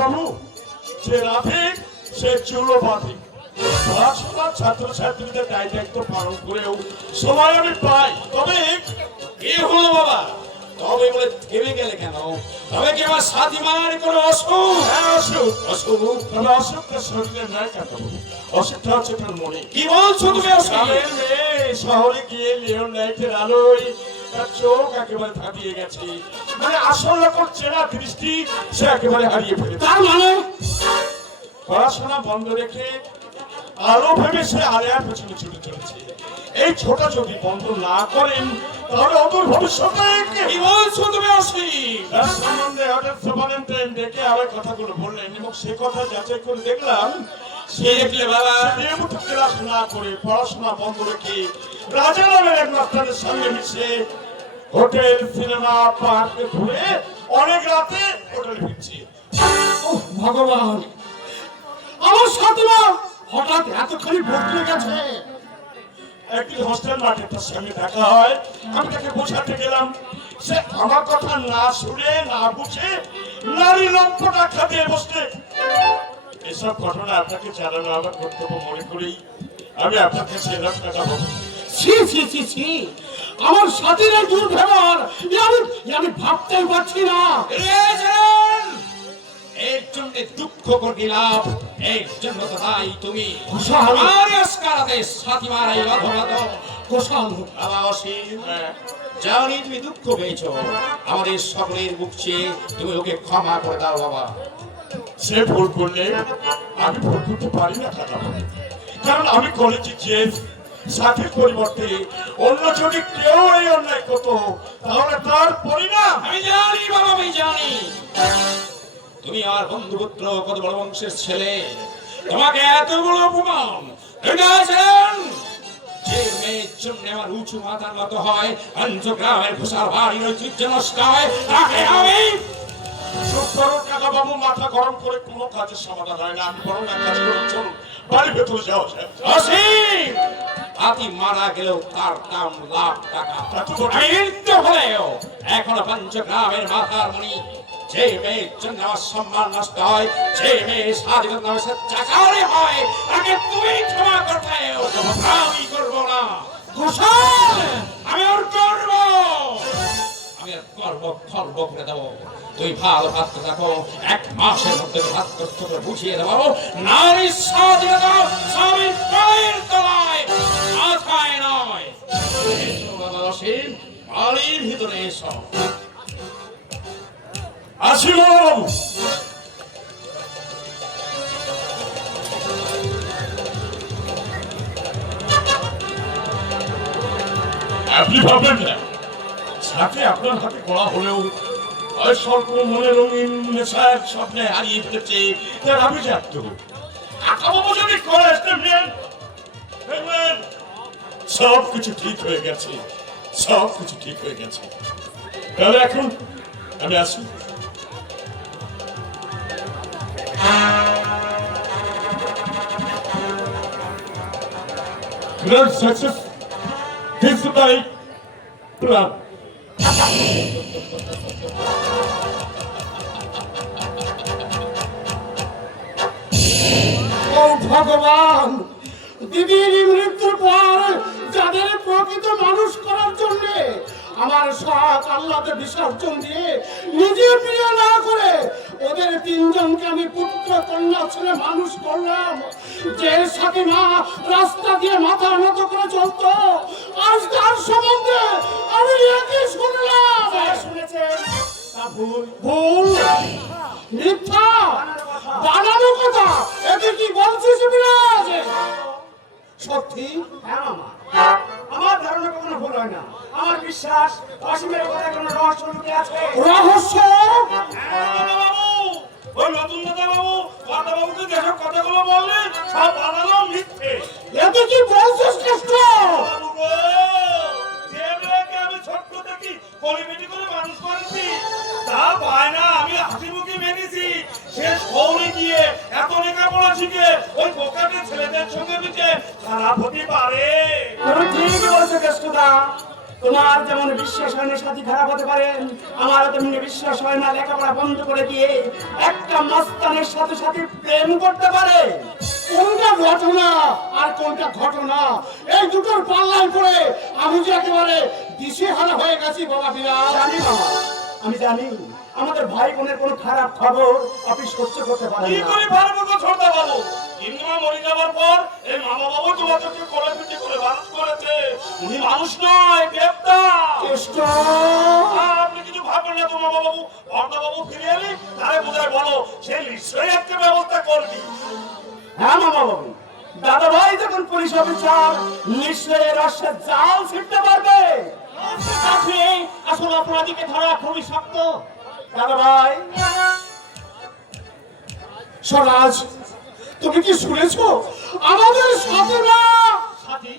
বাবু, যে রাধে সে চুলো বাঁধে। পড়াশোনার ছাত্রছাত্রীদের দায় দায়িত্ব পালন করেও সময় আমি পাই। তবে কি হলো বাবা? তবে বলে থেমে গেলে কেন? তবে কি আমার সাথীমার কোনো অসুখ? হ্যাঁ, অসুখ। তবে অসুখটা শরীরে নয় কাকা বাবু, অসুখটা হচ্ছে তার মনে। কি বলছো তুমি? গ্রামের মেয়ে শহরে গিয়ে লিওন লাইটের আলোয় তার চোখ একেবারে ধাঁধিয়ে গেছে। মানে আসল রকম চেনা দৃষ্টি সে একেবারে হারিয়ে ফেলেছে। তার মানে পড়াশোনা বন্ধ রেখে আলো ভেবে সে আলেয়ার পেছনে ছুটে চলেছে। এই ছোট যদি বন্ধ না করেন তাহলে অদূর ভবিষ্যতে কি বলছো তুমি অসীম? তার সম্বন্ধে হঠাৎ সুপারিনটেন্ডেন্ট ডেকে আবার কথাগুলো বললেন এবং সে কথা যাচাই করে দেখলাম সে দেখলে বাবা নিয়মিত ক্লাস না করে পড়াশোনা বন্ধ রেখে রাজা নামের এক মাস্টারের সঙ্গে মিশে হোটেল, সিনেমা, পার্কে ঘুরে অনেক রাতে হোটেলে ফিরছে। ওহ ভগবান, আমার সাথীমা হঠাৎ এতখানি বদলে গেছে। একদিন হোস্টেল মাঠে তার সঙ্গে দেখা হয়। আমি তাকে বোঝাতে গেলাম, সে আমার কথা না শুনে না বুঝে নারী লম্পটা খাতে বসতে। এসব ঘটনা আপনাকে জানানো আমার কর্তব্য মনে করি আমি আপনার কাছে এলাম কাকা বাবু। ছি ছি ছি ছি, আমার সাথীর এই দুর্ব্যবহার আমি ভাবতেই পারছি না। এর জন্য দুঃখ করলাম, এর জন্য তো তাই তুমি আমার আজকারাতে সাথী মারাই অধবাদ কোশাল বাবা অসীম। জানি তুমি দুঃখ পেয়েছো, আমাদের সকলের মুখ চেয়ে তুমি ওকে ক্ষমা করে দাও বাবা। সে ভুল করলে আমি ভুল করতে পারি না কাকা বাবু, কারণ আমি কলেজে যে সাথীর পরিবর্তে অন্য যদি কেউ এই অন্যায় করতো তাহলে তার পরিণাম আমি জানি বাবা, আমি জানি তুমি আমার বন্ধুপুত্র কত বড় বংশের ছেলে, তোমাকে এত বড় অপমান যে মেয়ের জন্য আমার উঁচু মাথার মতো হয়, পঞ্চগ্রামের ঘোষার বাড়ির ঐতিহ্য নষ্ট হয়, তাকে আমি চুপ করুন কাকা বাবু, মাথা গরম করে কোনো কাজের সমাধান হয় না। আমি বরং এক কাজ করুন, চলুন বাড়ি ভেতরে যাওয়া যায়। অসীম হাতি মারা গেলেও তার দাম লাখ টাকা। আমি মৃত্যু হলেও এখনো পঞ্চগ্রামের মাথার মণি। যে মেয়ের জন্য আমার সম্মান নষ্ট হয়, যে মেয়ে স্বাধীনতা নামে স্বেচ্ছাচারী হয়, তাকে তুমি ক্ষমা করবে, আমি করবো না। আমি ওর করবো, আমি আর গর্ব খর্ব করে দেবো। তুই ভালো ভাবতে থাকো, এক মাসের মধ্যে ভাতগ্রস্ত করে বুঝিয়ে দেবো নারী স্বাধীনতা স্বামীর পায়ের তলায়, মাথায় নয়। এসো বাবা অসীম, বাড়ির ভিতরে এসো। আসি বাবু। আপনি ভাববেন না সাথে আপনার হাতে কড়া হলেও স্বল্প মনে রঙিন নেশার স্বপ্নে হারিয়ে ফেলেছে তার আমি জানত। কাকাবাবু যদি করে দেখবেন সব কিছু ঠিক হয়ে গেছে, সব কিছু ঠিক হয়ে গেছে। তাহলে এখন আমি আসি। Great success. This is my plan. ও ভগবান, দিদির মৃত্যুর পর যাদের প্রকৃত মানুষ করার জন্য আমার সৎ আল্লাহকে বিসর্জন দিয়ে নিজে বিয়ে না করে ওদের তিনজনকে আমি পুত্র কন্যা ছেলে মানুষ করলাম, যে সাথে মা রাস্তা দিয়ে মাথা নত করে চলতো, আজ তার সম্বন্ধে আমি একই শুনলাম। শুনেছেন ভুল ভুল মিথ্যা বানানো কথা, এতে কি বলছিস বিরাজ? সত্যি? হ্যাঁ মামা, আমার ধারণা কখনো ভুল হয় না। আমার বিশ্বাস অসীমের কথায় কোনো রহস্য লুকিয়ে আছে। রহস্য? ওই নতুন দাদা বাবু বাবুকে যেসব কথাগুলো বললেন সব বানানো মিথ্যে। এতে কি বলছিস কৃষ্ণ? বাবু গো, যে মেয়েকে আমি ছোট্ট থেকে পরিবেটি করে মানুষ করেছি তা পায় না আমি হাসি মুখে মেনেছি, সে শহরে গিয়ে এত লেখাপড়া শিখে ওই বোকাটে ছেলেদের সঙ্গে মিশে খারাপ হতে পারে। তুমি ঠিকই বলছো কেষ্টদা, তোমার যেমন বিশ্বাস হয় না সাথী খারাপ হতে পারে, আমার তেমনি বিশ্বাস হয় না লেখাপড়া বন্ধ করে দিয়ে একটা মস্তানের সাথে সাথে প্রেম করতে পারে। কোনটা ঘটনা আর কোনটা ঘটনা, এই দুটোর পাল্লায় পড়ে আমি যে একেবারে দিশেহারা হয়ে গেছি বাবা বিরাট। জানি মামা, আমি জানি আমাদের ভাই বোনের কোনো খারাপ খবর অফিস সহ্য করতে পারে কি না। করে পারবো গো ছোটদা বাবু? ইন্দিমা মরে যাওয়ার পর এই মামা বাবু তোমাদেরকে কোলে পিঠে করে মানুষ করেছে। উনি মানুষ নয়, দেবতা। কেষ্ট, আপনি কিছু ভাববেন না তো মামা বাবু। বর্দা বাবু ফিরে এলি তারে বোঝায় বলো, সে নিশ্চয়ই একটা ব্যবস্থা করবি। হ্যাঁ মামা বাবু, দাদা ভাই যখন পুলিশ অফিসার নিশ্চয়ই রসের জাল ছিটতে পারবে। আসলে অপরাধীকে ধরা খুবই শক্ত। দাদা ভাই, স্বরাজ, তুমি কি শুনেছো আমাদের সাথে না? সাথী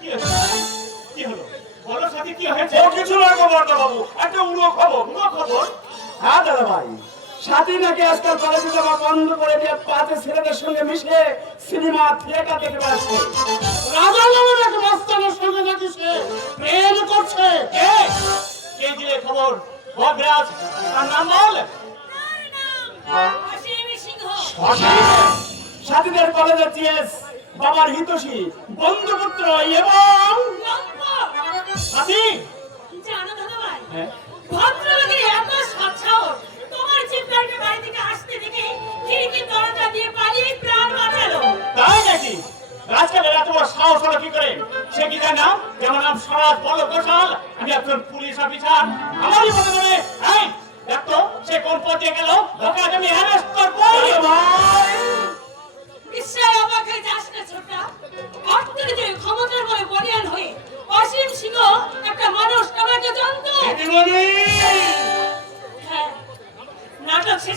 কি হয়েছে? কি হলো বলো সাথী, কি হয়েছে? ও কিছু নয় গো বর্দা বাবু, একটা উড়ো খবর। হ্যাঁ দাদা ভাই, সাথী নাকি আজকাল কলেজে যাওয়া বন্ধ করে দিয়ে পাঁচে ছেলেদের সঙ্গে মিশে সিনেমা থিয়েটার দেখে আসছে। রাজা নামের এক মাস্টারের সঙ্গে নাকি সে প্রেম করছে। কে দিলে খবর? বগরাজ, তার নাম বল। সাথীদের কলেজের জিএস, বাবার হিতৈষী, বন্ধুপুত্র এবং সাথী। জানো দাদাভাই, হ্যাঁ? ভদ্রলোকের এত সৎসাহস, তোমার চিৎকারটা বাড়ি থেকে আসতে দেখে খিড়কির দরজা দিয়ে পালিয়ে প্রাণ বাঁচালো। তাই নাকি? রাজকালের এত বড় সাহস হলো কি করে? সে কি জানে না যে আমার নাম স্বরাজ বড় ঘোষাল, আমি একজন পুলিশ অফিসার। আমারই মনে মনে এই দেখতো সে কোন পথে গেল, ওকে আজ আমি অ্যারেস্ট করবো। নিশ্চয় অবাক হয়ে যাস না ছোট্টা। অর্থনীতির ক্ষমতার বলে বলিয়ান হয়ে অসীম সিংহ একটা মানুষ আমাকে জানতো। দিদিমণি হ্যাঁ, নাটক শেষে